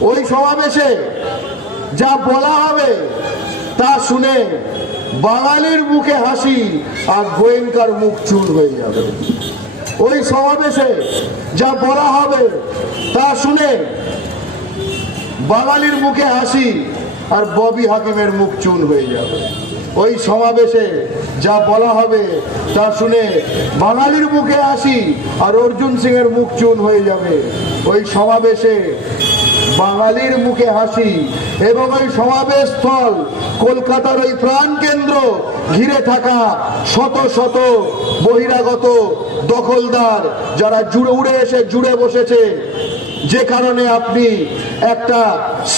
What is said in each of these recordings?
ওই সমাবেশে যা বলা হবে তা শুনে বাঙালির মুখে হাসি আর গোয়েঙ্কার মুখ চুল হয়ে যাবে। ওই সমাবেশে যা বলা হবে তা শুনে বাঙালির মুখে হাসি আর ববি হাকিমের মুখ চুন হয়ে যাবে। ওই সমাবেশে যা বলা হবে তা শুনে বাঙালির মুখে হাসি আর অর্জুন সিং এর মুখ চুন হয়ে যাবে। ওই সমাবেশে বাঙালির মুখে হাসি এবং ওই সমাবেশ স্থল, কলকাতার ওই প্রাণ কেন্দ্র ঘিরে থাকা শত শত বহিরাগত দখলদার যারা জুড়ে উড়ে এসে, জুড়ে বসেছে। যে কারণে আপনি একটা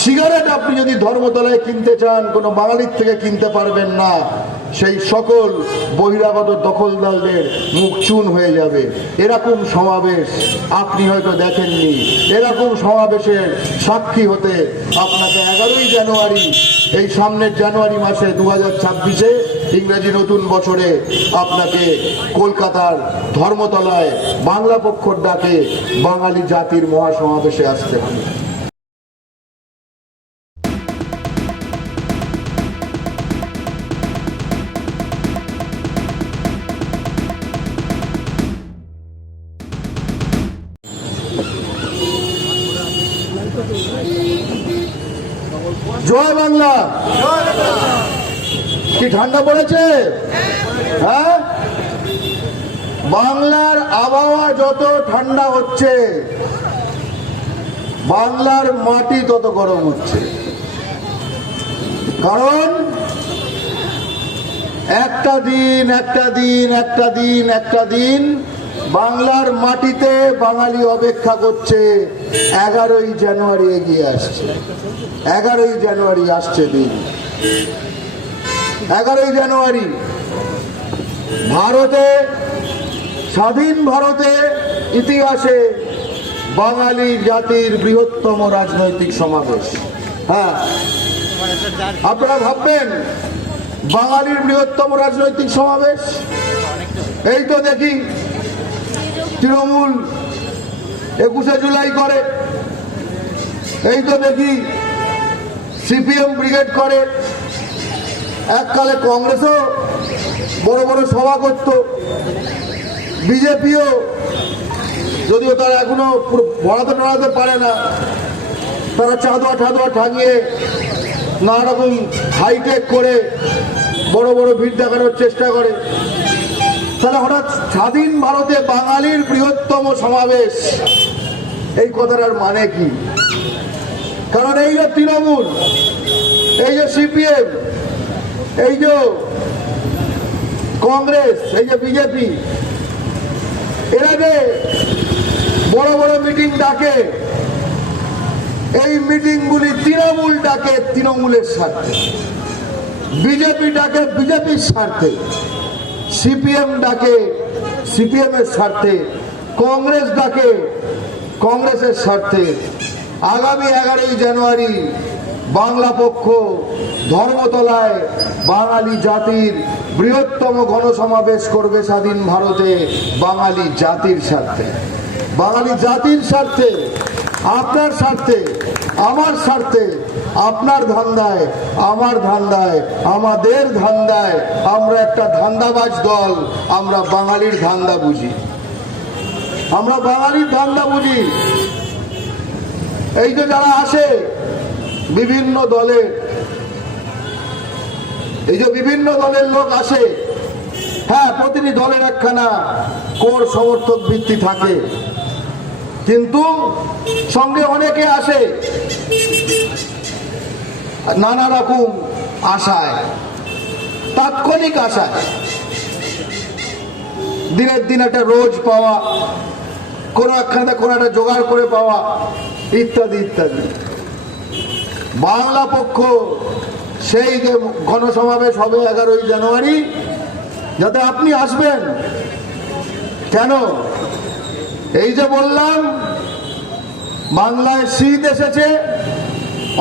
সিগারেট আপনি যদি ধর্মতলায় কিনতে চান, কোনো বাঙালির থেকে কিনতে পারবেন না। সেই সকল বহিরাগত দখলদারদের মুখ চুন হয়ে যাবে। এরকম সমাবেশ আপনি হয়তো দেখেননি। এরকম সমাবেশের সাক্ষী হতে আপনাকে এগারোই জানুয়ারি, এই সামনের জানুয়ারি মাসে দু হাজার ছাব্বিশে ইংরেজি নতুন বছরে আপনাকে কলকাতার ধর্মতলায় বাংলা পক্ষর ডাকে বাঙালি জাতির মহাসমাবেশে আসতে হবে। জয় বাংলা। কি ঠান্ডা পড়েছে? হ্যাঁ? বাংলার আবহাওয়া যত ঠান্ডা হচ্ছে, বাংলার মাটি তত গরম হচ্ছে। কারণ, একটা দিন একটা দিন একটা দিন একটা দিন বাংলার মাটিতে বাঙালি অপেক্ষা করছে। এগারোই জানুয়ারি এগিয়ে আসছে। এগারোই জানুয়ারি আসছে দিন। এগারোই জানুয়ারি, ভারতে, স্বাধীন ভারতে ইতিহাসে বাঙালি জাতির বৃহত্তম রাজনৈতিক সমাবেশ। হ্যাঁ। আপনারা ভাববেন, বাঙালির বৃহত্তম রাজনৈতিক সমাবেশ? এই তো দেখি। তৃণমূল একুশে জুলাই করে। এই তো দেখি সিপিএম ব্রিগেড করে। এককালে কংগ্রেসও বড় বড় সভা করত। বিজেপিও, যদিও তারা এখনও বড়াতে টড়াতে পারে না, তারা চাঁদোয়া ঠাদোয়া ঠাঙিয়ে নানা রকম হাইটেক করে বড় বড় ভিড় দেখানোর চেষ্টা করে। তাহলে হঠাৎ স্বাধীন ভারতে বাঙালির বৃহত্তম সমাবেশ, এই কথাটার মানে কি? কারণ এই যে তৃণমূল, এই যে সিপিএম, এই যে কংগ্রেস, এই যে বিজেপি, এরা যে বড় বড় মিটিং ডাকে, এই মিটিংগুলি তৃণমূল ডাকে তৃণমূলের স্বার্থে, বিজেপি ডাকে বিজেপির স্বার্থে। সিপিএম ডাকে সিপিএম এর স্বার্থে, কংগ্রেস ডাকে কংগ্রেসের স্বার্থে। আগামী এগারোই জানুয়ারি বাংলা পক্ষ ধর্মতলায় বাঙালি জাতির বৃহত্তম গণসমাবেশ করবে স্বাধীন ভারতে বাঙালি জাতির স্বার্থে। বাঙালি জাতির স্বার্থে, আপনার স্বার্থে, আমার স্বার্থে আপনার ধান্দায়, আমার ধান্দায়, আমাদের ধান্দায় আমরা একটা ধান্দাবাজ দল, আমরা বাঙালির ধান্দা বুঝি। আমরা বাঙালির ধান্দা বুঝি। এই যে যারা আসে বিভিন্ন দলের এই যে বিভিন্ন দলের লোক আসে হ্যাঁ প্রতিটি দলের একখানা কোর সমর্থক ভিত্তি থাকে। কিন্তু সঙ্গে অনেকে আসে নানা রকম আশায়, তাৎক্ষণিক আশায়। দিনের দিন একটা রোজ পাওয়া, কোনো একখানে কোনো একটা জোগাড় করে পাওয়া, ইত্যাদি ইত্যাদি। বাংলা পক্ষ সেই যে গণসমাবেশ হবে এগারোই জানুয়ারি, যাতে আপনি আসবেন। কেন? এই যে বললাম, বাংলায় শীত এসেছে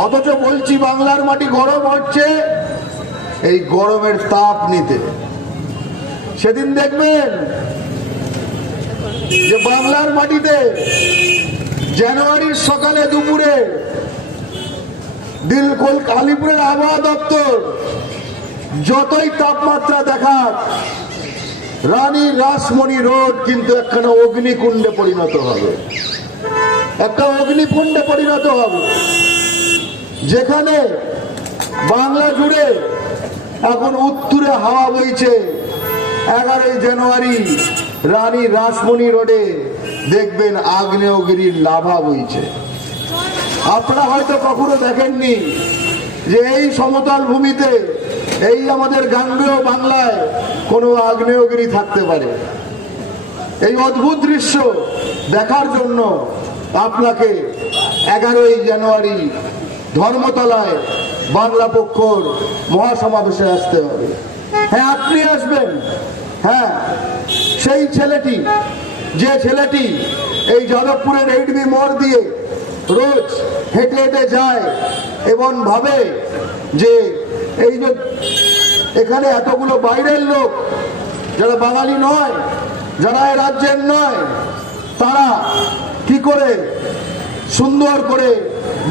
অথচ বলছি বাংলার মাটি গরম হচ্ছে, এই গরমের তাপ নিতে। সেদিন দেখবেন যে বাংলার মাটিতে জানুয়ারির সকালে দুপুরে দিলকুল কালীপুরের আবহাওয়া দপ্তর যতই তাপমাত্রা দেখাক, রানী রাসমণি রোড কিন্তু একখানা অগ্নিকুণ্ডে পরিণত হবে। একটা অগ্নিকুণ্ডে পরিণত হবে। যেখানে বাংলা জুড়ে এখন উত্তরে হাওয়া বইছে। এগারোই জানুয়ারি রানী রাসমণি রোডে দেখবেন আগ্নেয়গিরির লাভা বইছে। আপনারা হয়তো কখনো দেখেননি যে এই সমতল ভূমিতে, এই আমাদের গাঙ্গেয় বাংলায় কোনো আগ্নেয়গিরি থাকতে পারে। এই অদ্ভুত দৃশ্য দেখার জন্য আপনাকে এগারোই জানুয়ারি ধর্মতলায় বাংলা পক্ষর মহাসমাবেশে আসতে হবে। হ্যাঁ আপনি আসবেন। হ্যাঁ সেই ছেলেটি, যে ছেলেটি এই যাদবপুরের এইডবি মোড় দিয়ে রোজ হেঁটে হেঁটে যায় এবং ভাবে যে এই যে এখানে এতগুলো বাইরের লোক, যারা বাঙালি নয়, যারা এ রাজ্যের নয়, তারা কি করে সুন্দর করে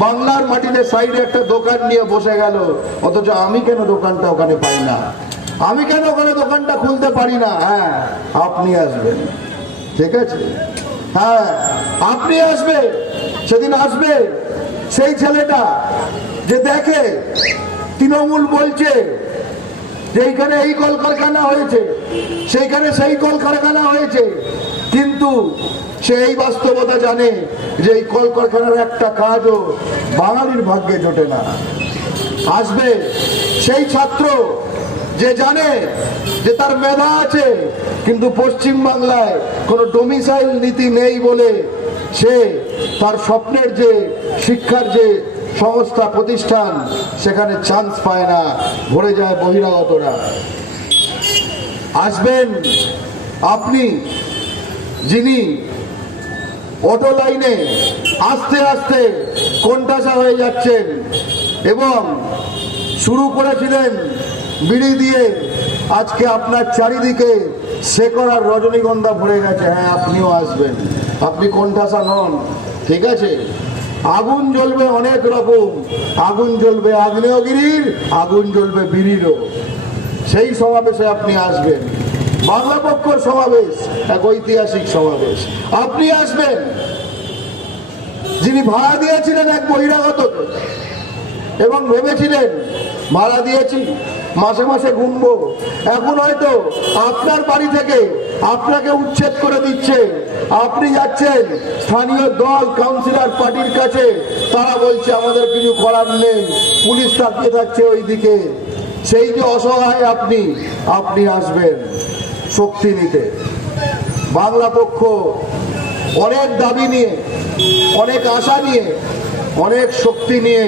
বাংলার মাটিতে সাইডে একটা দোকান নিয়ে বসে গেল। অথচ আমি কেন দোকানটা ওখানে পাই না? আমি কেন ওখানে দোকানটা খুলতে পারি না? হ্যাঁ আপনি আসবেন। ঠিক আছে? হ্যাঁ আপনি আসবে সেদিন আসবে সেই ছেলেটা যে দেখে তৃণমূল বলছে যে এইখানে এই কলকারখানা হয়েছে, সেইখানে সেই কলকারখানা হয়েছে। কিন্তু সে এই বাস্তবতা জানে যে এই কলকারখানার একটা কাজও বাঙালির ভাগ্যে জোটে না। আসবে সেই ছাত্র যে জানে যে তার মেধা আছে, কিন্তু পশ্চিম বাংলায় কোনো ডোমিসাইল নীতি নেই বলে সে তার স্বপ্নের যে শিক্ষার যে সংস্থা, প্রতিষ্ঠান, সেখানে চান্স পায় না, ভরে যায় বহিরাগতরা। আসবেন আপনি যিনি অটো লাইনে আস্তে আস্তে কোনটাসা হয়ে যাচ্ছেন এবং শুরু করেছিলেন বিড়ি দিয়ে, আজকে আপনার চারিদিকে শেকর আর রজনীগন্ধা ভরে গেছে। হ্যাঁ আপনিও আসবেন। আপনি কোনঠাসা নন, ঠিক আছে? আগুন জ্বলবে অনেক রকম। আগুন জ্বলবে আগ্নেয়গিরির, আগুন জ্বলবে বিড়িরও। সেই সমাবেশে আপনি আসবেন। বাংলা পক্ষর সমাবেশ, এক ঐতিহাসিক সমাবেশ। আপনি আসবেন। যিনি ভাড়া দিয়েছিলেন এক বহিরাগত এবং ভেবেছিলেন, ভাড়া দিয়েছি, মাসে মাসে ঘুমবো এখন হয়তো আপনার বাড়ি থেকে আপনাকে উচ্ছেদ করে দিচ্ছে। আপনি যাচ্ছেন, স্থানীয় দল কাউন্সিলর পার্টির কাছে। তারা বলছে, আমাদের কিছু করার নেই। পুলিশ তাকিয়ে থাকছে ওই দিকে সেই যে অসহায় আপনি আপনি আসবেন। শক্তি নিতে। বাংলা পক্ষ অনেক দাবি নিয়ে, অনেক আশা নিয়ে, অনেক শক্তি নিয়ে,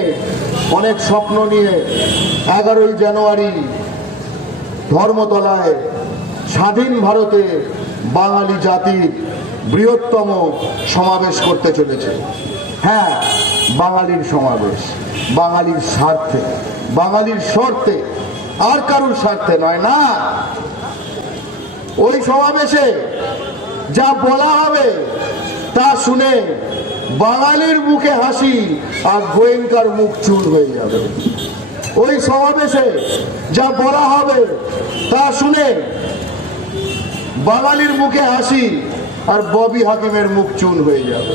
অনেক স্বপ্ন নিয়ে এগারোই জানুয়ারি ধর্মতলায় স্বাধীন ভারতে বাঙালি জাতির বৃহত্তম সমাবেশ করতে চলেছে। হ্যাঁ বাঙালির সমাবেশ, বাঙালির স্বার্থে, বাঙালির শর্তে। আর কারুর স্বার্থে নয় না? ওই সমাবেশে যা বলা হবে তা শুনে বাঙালির মুখে হাসি আর গোয়েঙ্কার মুখ চুল হয়ে যাবে। ওই সমাবেশে যা বলা হবে তা শুনে বাঙালির মুখে হাসি আর ববি হাকিমের মুখ চুন হয়ে যাবে।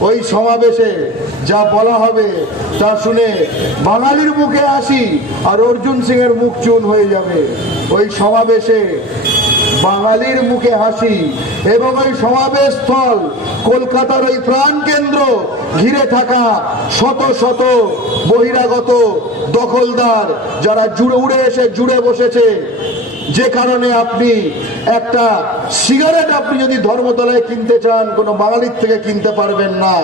ওই সমাবেশে যা বলা হবে তা শুনে বাঙালির মুখে হাসি আর অর্জুন সিং এর মুখ চুন হয়ে যাবে। ওই সমাবেশে বাঙালির মুখে হাসি এবং ওই সমাবেশ স্থল, কলকাতার ওই প্রাণ কেন্দ্র ঘিরে থাকা শত শত বহিরাগত দখলদার যারা জুড়ে উড়ে এসে, জুড়ে বসেছে। যে কারণে আপনি একটা সিগারেট আপনি যদি ধর্মতলায় কিনতে চান, কোনো বাঙালির থেকে কিনতে পারবেন না।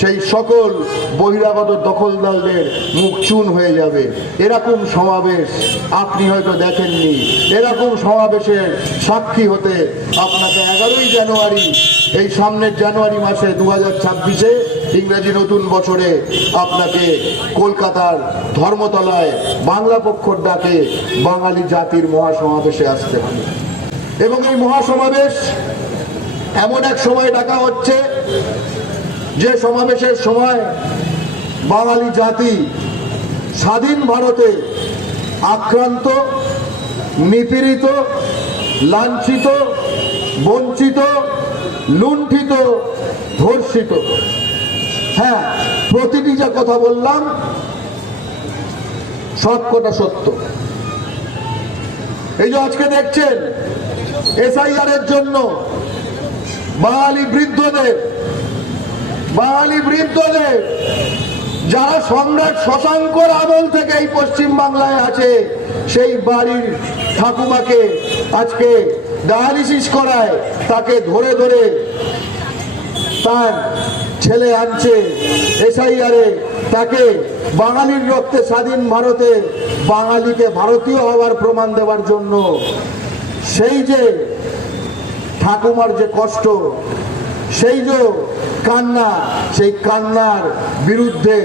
সেই সকল বহিরাগত দখলদারদের মুখ চুন হয়ে যাবে। এরকম সমাবেশ আপনি হয়তো দেখেননি। এরকম সমাবেশের সাক্ষী হতে আপনাকে এগারোই জানুয়ারি, এই সামনের জানুয়ারি মাসে দু হাজার ছাব্বিশে ইংরেজি নতুন বছরে আপনাকে কলকাতার ধর্মতলায় বাংলা পক্ষর ডাকে বাঙালি জাতির মহাসমাবেশে আসতে হবে। এবং এই মহাসমাবেশ এমন এক সময় ডাকা হচ্ছে যে সমাবেশের সময় বাঙালি জাতি স্বাধীন ভারতে আক্রান্ত, নিপীড়িত, লাঞ্ছিত, বঞ্চিত, লুণ্ঠিত, ধর্ষিত। হ্যাঁ প্রতিটি যা কথা বললাম, সবকটা সত্য। এই যে আজকে দেখছেন, এসআইআর এর জন্য বাঙালি বৃদ্ধদের বাঙালি বৃদ্ধদের যারা সম্রাট শশাঙ্কর আমল থেকে এই পশ্চিম বাংলায় আছে, সেই বাড়ির ঠাকুমাকে আজকে ডায়ালিসিস করায়, তাকে ধরে ধরে তার ছেলে আনছে এসআইআরে তাকে বাঙালির রক্তে স্বাধীন ভারতে বাঙালিকে ভারতীয় হওয়ার প্রমাণ দেওয়ার জন্য। সেই যে ঠাকুমার যে কষ্ট সেই যে কান্না, সেই কান্নার বিরুদ্ধে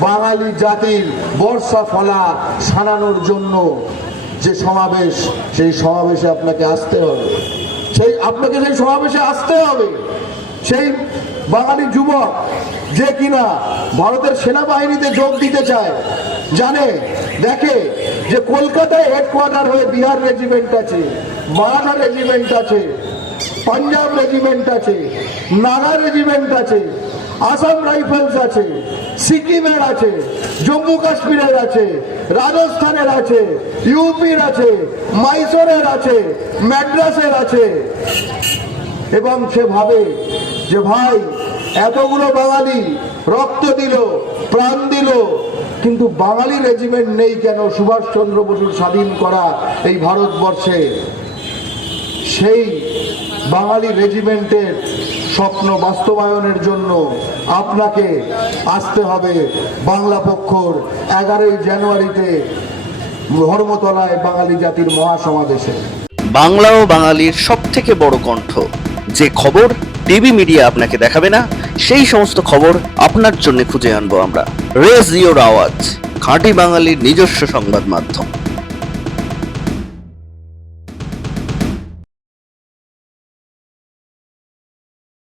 বাঙালি জাতির বর্ষা ফলা সানানোর জন্য যে সমাবেশ, সেই সমাবেশে আপনাকে আসতে হবে। সেই আপনাকে সেই সমাবেশে আসতে হবে। সেই বাঙালি যুবক যে কিনা ভারতের সেনাবাহিনীতে যোগ দিতে চায়, জানে, দেখে যে কলকাতায় হেডকোয়ার্টার হয়ে বিহার রেজিমেন্ট আছে মারাঠা রেজিমেন্ট আছে পাঞ্জাব রেজিমেন্ট আছে, নাগা রেজিমেন্ট আছে, আসাম রাইফেলস আছে, সিকিমের আছে, জম্মু কাশ্মীরের আছে, রাজস্থানের আছে, ইউপির আছে, মাইসোরের আছে ম্যাড্রাসের আছে। এবং সে ভাবে যে ভাই এতগুলো বাঙালি রক্ত দিল, প্রাণ দিল, কিন্তু বাঙালি রেজিমেন্ট নেই কেন সুভাষচন্দ্র বসুর স্বাধীন করা এই ভারতবর্ষে? সেই বাঙালি রেজিমেন্টের স্বপ্ন বাস্তবায়নের জন্য আপনাকে আসতে হবে বাংলা পক্ষর এগারোই জানুয়ারিতে ধর্মতলায় বাঙালি জাতির মহাসমাবেশে। বাংলা ও বাঙালির সব থেকে বড় কণ্ঠ। যে খবর টিভি মিডিয়া আপনাকে দেখাবে না, সেই সমস্ত খবর আপনার জন্য খুঁজে আনব আমরা। রেজ ইওর আওয়াজ, খাঁটি বাঙালির নিজস্ব সংবাদ মাধ্যম।